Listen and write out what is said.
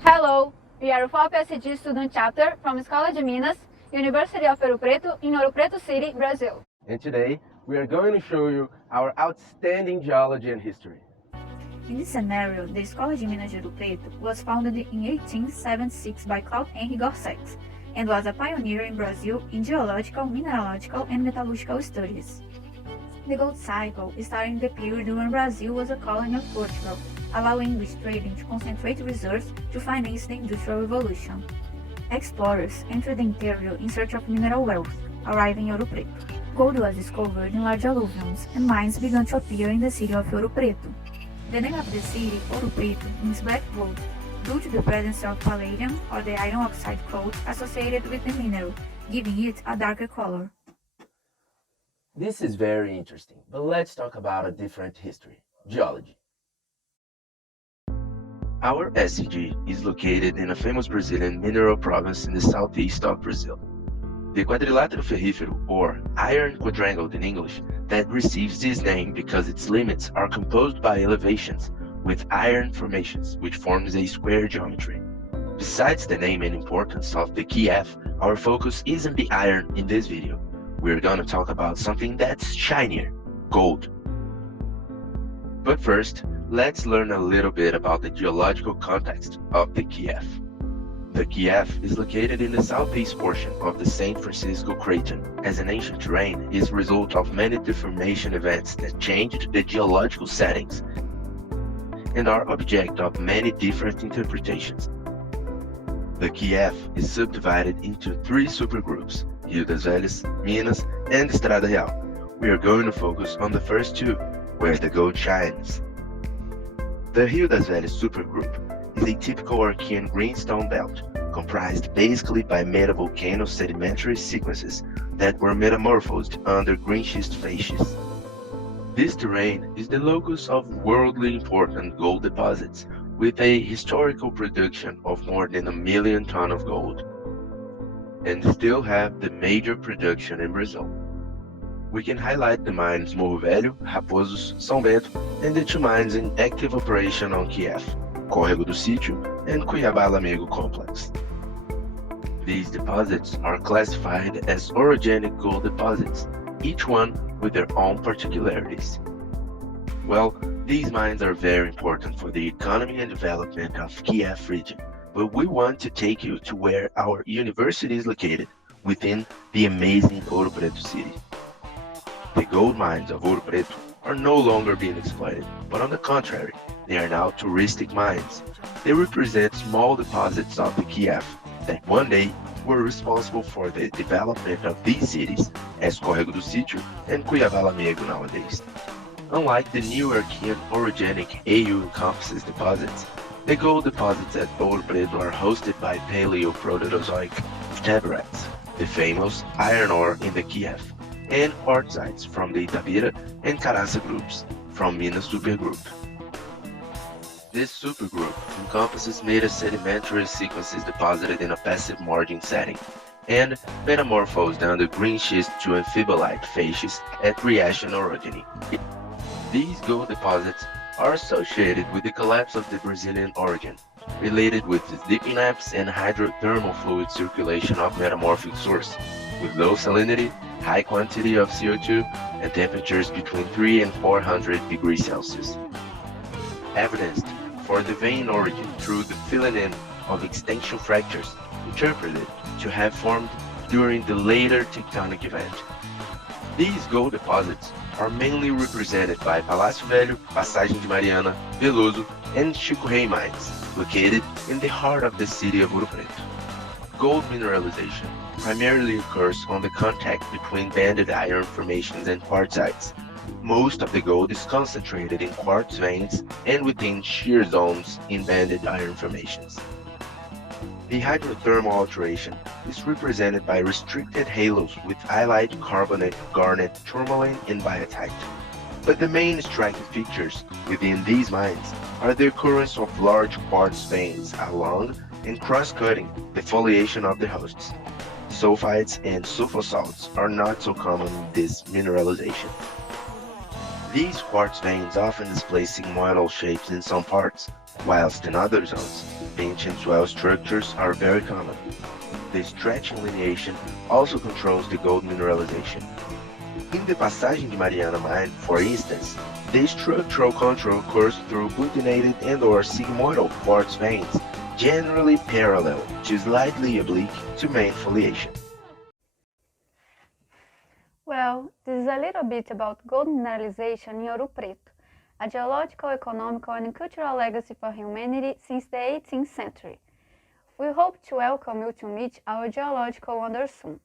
Hello, we are UFOP SEG Student Chapter from Escola de Minas, University of Preto in Ouro Preto City, Brazil. And today, we are going to show you our outstanding geology and history. In this scenario, the Escola de Minas de Ouro Preto was founded in 1876 by Claude Henry Gorsex and was a pioneer in Brazil in geological, mineralogical, and metallurgical studies. The gold cycle started in the period when Brazil was a colony of Portugal, allowing English trading to concentrate reserves to finance the Industrial Revolution. Explorers entered the interior in search of mineral wealth, arriving in Ouro Preto. Gold was discovered in large alluviums, and mines began to appear in the city of Ouro Preto. The name of the city, Ouro Preto, means black gold, due to the presence of palladium or the iron oxide coat associated with the mineral, giving it a darker color. This is very interesting, but let's talk about a different history, geology. Our SEG is located in a famous Brazilian mineral province in the southeast of Brazil. The quadrilátero ferrífero, or iron quadrangle in English, that receives this name because its limits are composed by elevations with iron formations, which forms a square geometry. Besides the name and importance of the key F, our focus isn't the iron in this video. We're gonna talk about something that's shinier, gold. But first, let's learn a little bit about the geological context of the Kiev. The Kiev is located in the southeast portion of the San Francisco Craton, as an ancient terrain is a result of many deformation events that changed the geological settings and are object of many different interpretations. The Kiev is subdivided into three supergroups, Rio das Velhas, Minas, and Estrada Real. We are going to focus on the first two, where the gold shines. The Rio das Velhas supergroup is a typical Archean greenstone belt, comprised basically by metavolcano sedimentary sequences that were metamorphosed under greenschist facies. This terrain is the locus of worldly important gold deposits, with a historical production of more than 1 million tons of gold, and still have the major production in Brazil. We can highlight the mines Morro Velho, Raposos, São Bento, and the two mines in active operation on Kiev, Córrego do Sítio and Cuiabá-Lamego complex. These deposits are classified as orogenic gold deposits, each one with their own particularities. Well, these mines are very important for the economy and development of Kiev region, but we want to take you to where our university is located, within the amazing Ouro Preto city. The gold mines of Ouro Preto are no longer being exploited, but on the contrary, they are now touristic mines. They represent small deposits of the Kiev that one day were responsible for the development of these cities, as Córrego do Sítio and Cuiabá-Lamego nowadays. Unlike the new Archean orogenic AU encompasses deposits, the gold deposits at Ouro Preto are hosted by Paleoproterozoic vertebrates, the famous iron ore in the Kiev, and quartzites from the Itabira and Caraça groups from Minas supergroup. This supergroup encompasses meta-sedimentary sequences deposited in a passive margin setting and metamorphosed under greenschist to amphibolite facies at reaction orogeny. These gold deposits are associated with the collapse of the Brazilian origin, related with the deep lapse and hydrothermal fluid circulation of metamorphic source, with low salinity, high quantity of CO2, and temperatures between 300 and 400 degrees Celsius. Evidenced for the vein origin through the filling in of extension fractures, interpreted to have formed during the later tectonic event. These gold deposits are mainly represented by Palácio Velho, Passagem de Mariana, Veloso, and Chico Rei mines, located in the heart of the city of Ouro Preto. Gold mineralization primarily occurs on the contact between banded iron formations and quartzites. Most of the gold is concentrated in quartz veins and within shear zones in banded iron formations. The hydrothermal alteration is represented by restricted halos with halide, carbonate, garnet, tourmaline, and biotite. But the main striking features within these mines are the occurrence of large quartz veins along and cross-cutting the foliation of the hosts. Sulfides and sulfosalts are not so common in this mineralization. These quartz veins often display sigmoidal shapes in some parts, whilst in other zones, bench and swell structures are very common. The stretching lineation also controls the gold mineralization. In the Passagem de Mariana mine, for instance, the structural control occurs through butynated and/or sigmoidal quartz veins, generally parallel to slightly oblique to main foliation. Well, this is a little bit about gold mineralization in Ouro Preto, a geological, economical, and cultural legacy for humanity since the 18th century. We hope to welcome you to meet our geological wonders soon.